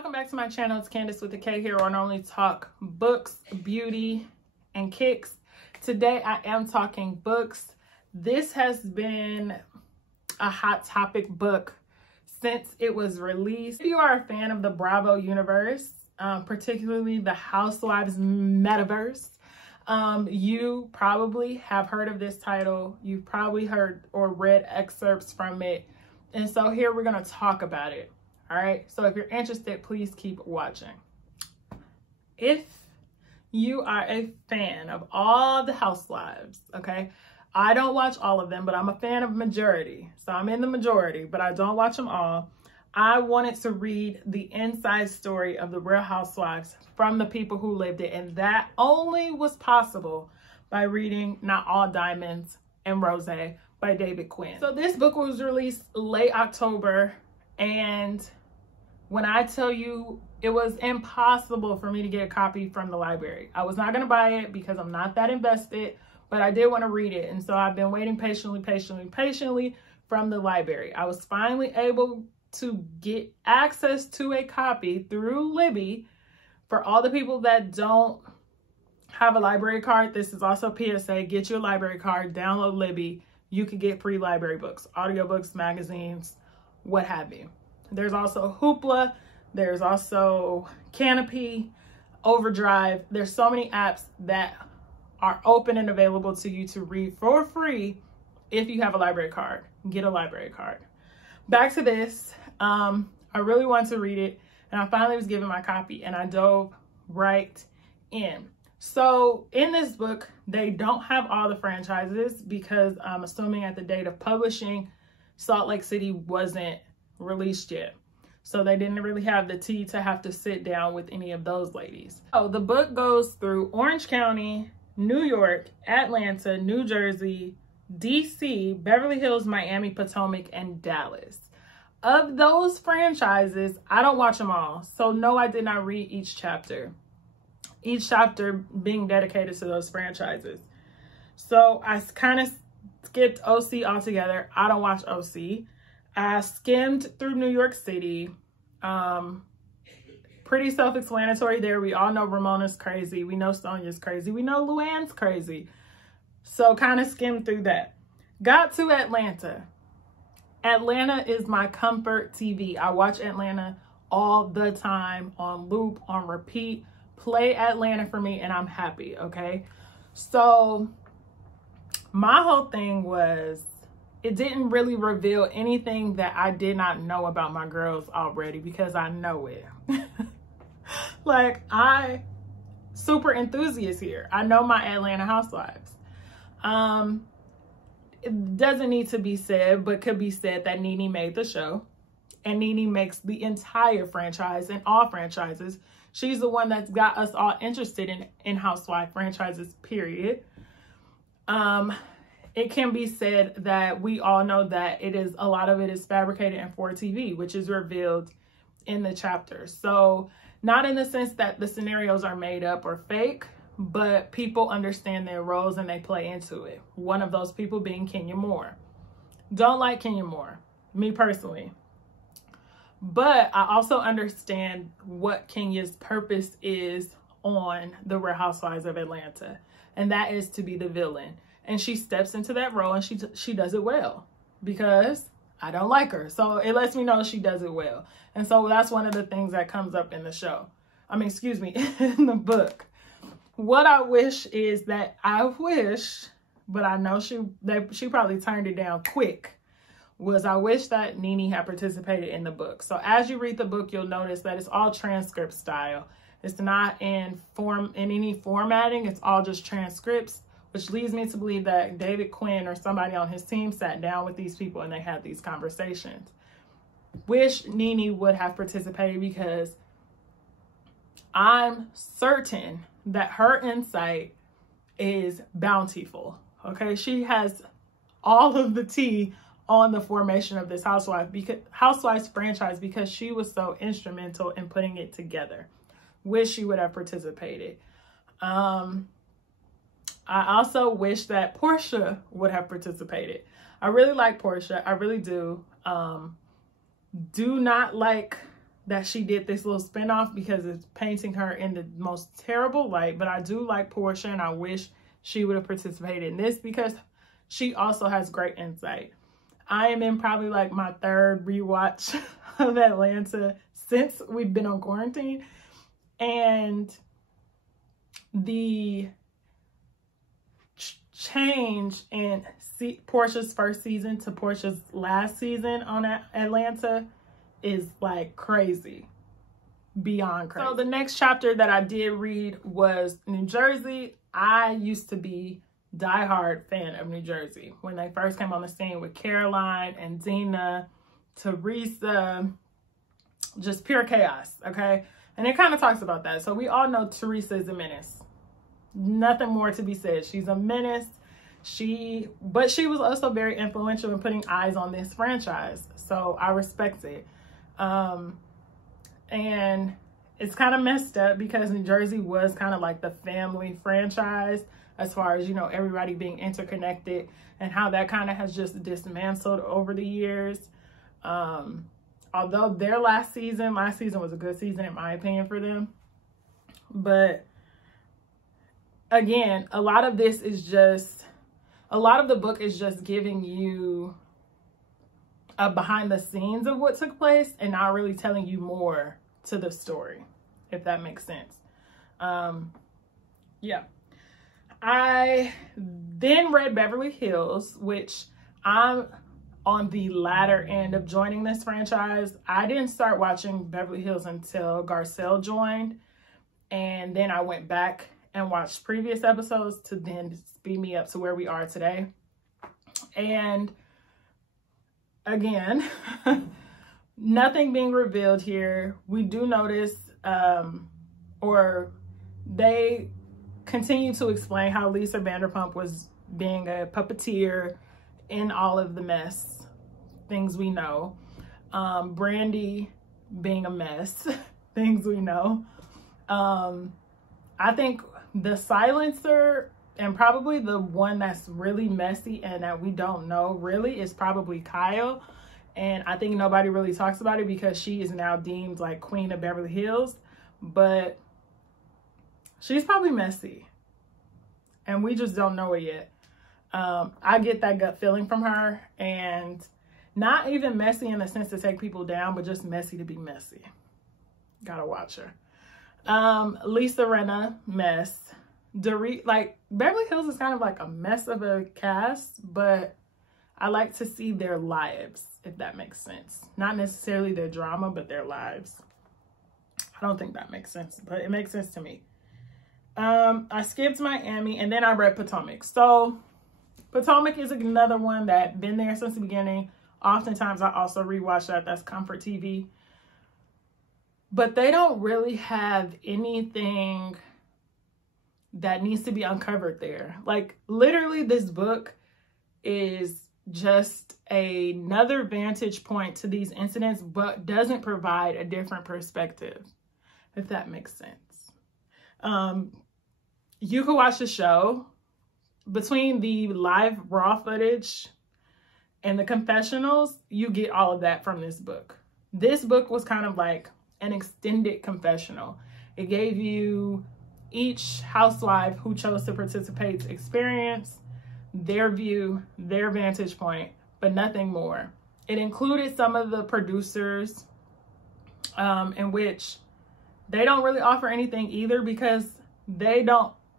Welcome back to my channel. It's Candace with the K here, where I normally talk books, beauty, and kicks. Today I am talking books. This has been a hot topic book since it was released. If you are a fan of the Bravo universe, particularly the Housewives metaverse, you probably have heard of this title. You've probably heard or read excerpts from it. And so here we're going to talk about it. All right. So if you're interested, please keep watching. If you are a fan of all the Housewives, okay, I don't watch all of them, but I'm a fan of majority. So I'm in the majority, but I don't watch them all. I wanted to read the inside story of the Real Housewives from the people who lived it. And that only was possible by reading Not All Diamonds and Rosé by David Quinn. So this book was released late October, and when I tell you it was impossible for me to get a copy from the library. I was not going to buy it because I'm not that invested, but I did want to read it. And so I've been waiting patiently from the library. I was finally able to get access to a copy through Libby. For all the people that don't have a library card, this is also PSA. Get your library card, download Libby. You can get free library books, audiobooks, magazines, what have you. There's also Hoopla. There's also Canopy, Overdrive. There's so many apps that are open and available to you to read for free if you have a library card. Get a library card. Back to this. I really wanted to read it, and I finally was given my copy, and I dove right in. So in this book, they don't have all the franchises because I'm assuming at the date of publishing, Salt Lake City wasn't released yet. So they didn't really have the tea to have to sit down with any of those ladies. So the book goes through Orange County, New York, Atlanta, New Jersey, DC, Beverly Hills, Miami, Potomac, and Dallas. Of those franchises, I don't watch them all. So no, I did not read each chapter. Each chapter being dedicated to those franchises. So I kind of skipped OC altogether. I don't watch OC. I skimmed through New York City. Pretty self-explanatory there. We all know Ramona's crazy. We know Sonya's crazy. We know Luann's crazy. So kind of skimmed through that. Got to Atlanta. Atlanta is my comfort TV. I watch Atlanta all the time, on loop, on repeat. Play Atlanta for me and I'm happy, okay? So my whole thing was, it didn't really reveal anything that I did not know about my girls already, because I know it. Like, I super enthusiast here. I know my Atlanta Housewives. It doesn't need to be said, but could be said that Nene made the show, and Nene makes the entire franchise and all franchises. She's the one that's got us all interested in housewife franchises, period. It can be said that we all know that a lot of it is fabricated and for TV, which is revealed in the chapter. So not in the sense that the scenarios are made up or fake, but people understand their roles and they play into it. One of those people being Kenya Moore. Don't like Kenya Moore, me personally. But I also understand what Kenya's purpose is on The Real Housewives of Atlanta. And that is to be the villain. And she steps into that role, and she does it well, because I don't like her. So it lets me know she does it well. And so that's one of the things that comes up in the show. I mean, excuse me, in the book. What I wish is that but I know she probably turned it down quick, was I wish that Nene had participated in the book. So as you read the book, you'll notice that it's all transcript style. It's not in any formatting. It's all just transcripts, which leads me to believe that David Quinn or somebody on his team sat down with these people and they had these conversations. Wish Nene would have participated, because I'm certain that her insight is bountiful. Okay, she has all of the tea on the formation of this Housewives franchise, because she was so instrumental in putting it together. Wish she would have participated. I also wish that Portia would have participated. I really like Portia. I really do. Do not like that she did this little spinoff because it's painting her in the most terrible light. But I do like Portia, and I wish she would have participated in this because she also has great insight. I am in probably like my third rewatch of Atlanta since we've been on quarantine. And the change in Portia's first season to Portia's last season on Atlanta is like crazy, beyond crazy. So the next chapter that I did read was New Jersey. I used to be diehard fan of New Jersey when they first came on the scene with Caroline and Dina, Teresa, just pure chaos, okay? And it kind of talks about that. So we all know Teresa is a menace. Nothing more to be said. She's a menace. But she was also very influential in putting eyes on this franchise. So I respect it. And it's kind of messed up because New Jersey was kind of like the family franchise as far as, you know, everybody being interconnected, and how that kind of has just dismantled over the years. Although their last season was a good season in my opinion for them. But again, a lot of the book is just giving you a behind the scenes of what took place and not really telling you more to the story, if that makes sense. Yeah. I then read Beverly Hills, which I'm on the latter end of joining this franchise. I didn't start watching Beverly Hills until Garcelle joined, and then I went back and watched previous episodes to then speed me up to where we are today. And again, nothing being revealed here. We do notice, or they continue to explain how Lisa Vanderpump was being a puppeteer in all of the mess, things we know. Brandy being a mess, things we know. I think the silencer, and probably the one that's really messy and that we don't know really, is probably Kyle. And I think nobody really talks about it because she is now deemed like Queen of Beverly Hills, but she's probably messy and we just don't know it yet. I get that gut feeling from her, and not even messy in the sense to take people down, but just messy to be messy. Gotta watch her. Lisa Rinna, mess. Like Beverly Hills is kind of like a mess of a cast, but I like to see their lives, if that makes sense. Not necessarily their drama, but their lives. I don't think that makes sense, but it makes sense to me. I skipped Miami, and then I read Potomac. So Potomac is another one that been there since the beginning. Oftentimes I also rewatch that. That's comfort TV. But they don't really have anything that needs to be uncovered there. Like literally this book is just another vantage point to these incidents, but doesn't provide a different perspective, if that makes sense. You can watch the show. Between the live raw footage and the confessionals, you get all of that from this book. This book was kind of like an extended confessional. It gave you each housewife who chose to participate's experience, their view, their vantage point, but nothing more. It included some of the producers, in which they don't really offer anything either because they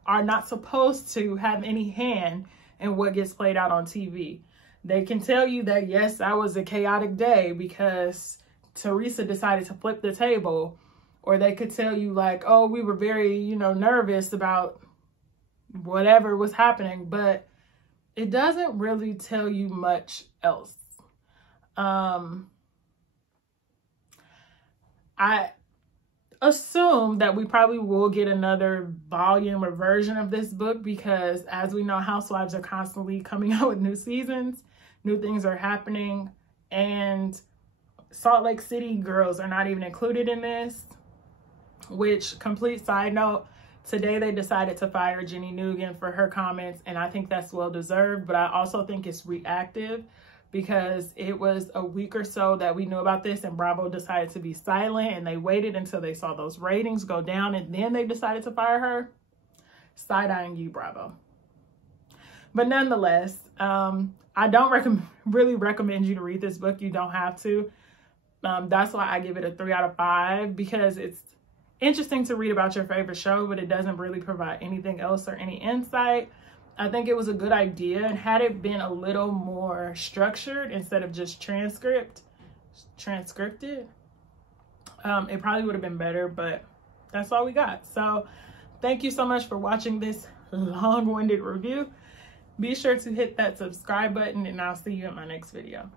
are not supposed to have any hand in what gets played out on TV. They can tell you that, yes, that was a chaotic day because Teresa decided to flip the table. Or they could tell you like, oh, we were very, nervous about whatever was happening. But it doesn't really tell you much else. I assume that we probably will get another volume or version of this book because, as we know, Housewives are constantly coming out with new seasons. New things are happening, and Salt Lake City girls are not even included in this, which, complete side note, today they decided to fire Jenny Nugan for her comments, and I think that's well deserved, but I also think it's reactive because it was a week or so that we knew about this and Bravo decided to be silent, and they waited until they saw those ratings go down and then they decided to fire her. Side-eyeing you, Bravo. But nonetheless, I don't really recommend you to read this book. You don't have to. That's why I give it a 3 out of 5, because it's interesting to read about your favorite show, but it doesn't really provide anything else or any insight. I think it was a good idea, and had it been a little more structured instead of just transcripted, it probably would have been better, but that's all we got. So thank you so much for watching this long-winded review. Be sure to hit that subscribe button, and I'll see you in my next video.